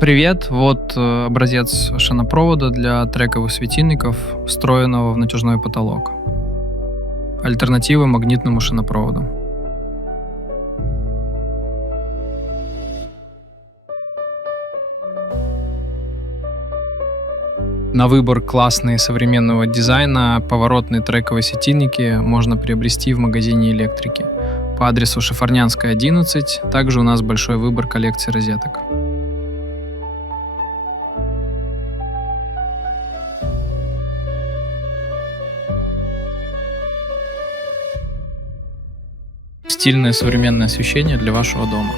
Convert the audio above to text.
Привет, вот образец шинопровода для трековых светильников, встроенного в натяжной потолок. Альтернатива магнитному шинопроводу. На выбор классные современного дизайна поворотные трековые светильники можно приобрести в магазине электрики по адресу Шефарнянская, 11. Также у нас большой выбор коллекции розеток. Стильное современное освещение для вашего дома.